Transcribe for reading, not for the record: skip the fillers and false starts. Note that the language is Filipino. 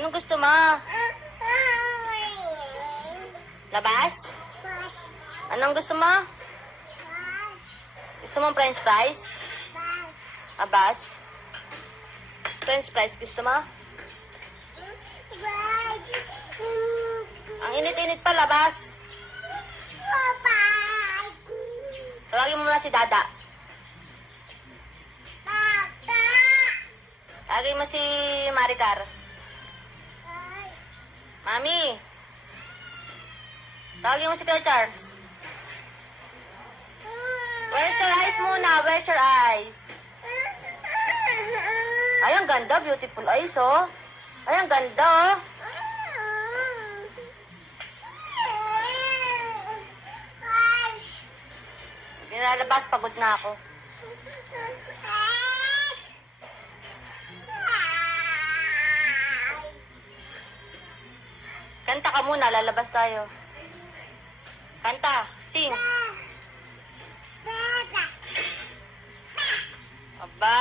Anong gusto mo? Labas? Anong gusto mo? Gusto mo french fries? Abas? French fries gusto mo? Ang init-init pa, labas. Tawagin mo muna si Dada. Tawagin mo si Maricar. Mami. Tawagin mo si Kuya Charles. Where's your eyes muna? Where's your eyes? Ay, ang ganda. Beautiful eyes, oh. Ay, ang ganda, oh. Nilalabas, pagod na ako. Kanta ka muna, lalabas tayo. Kanta, sing. Aba,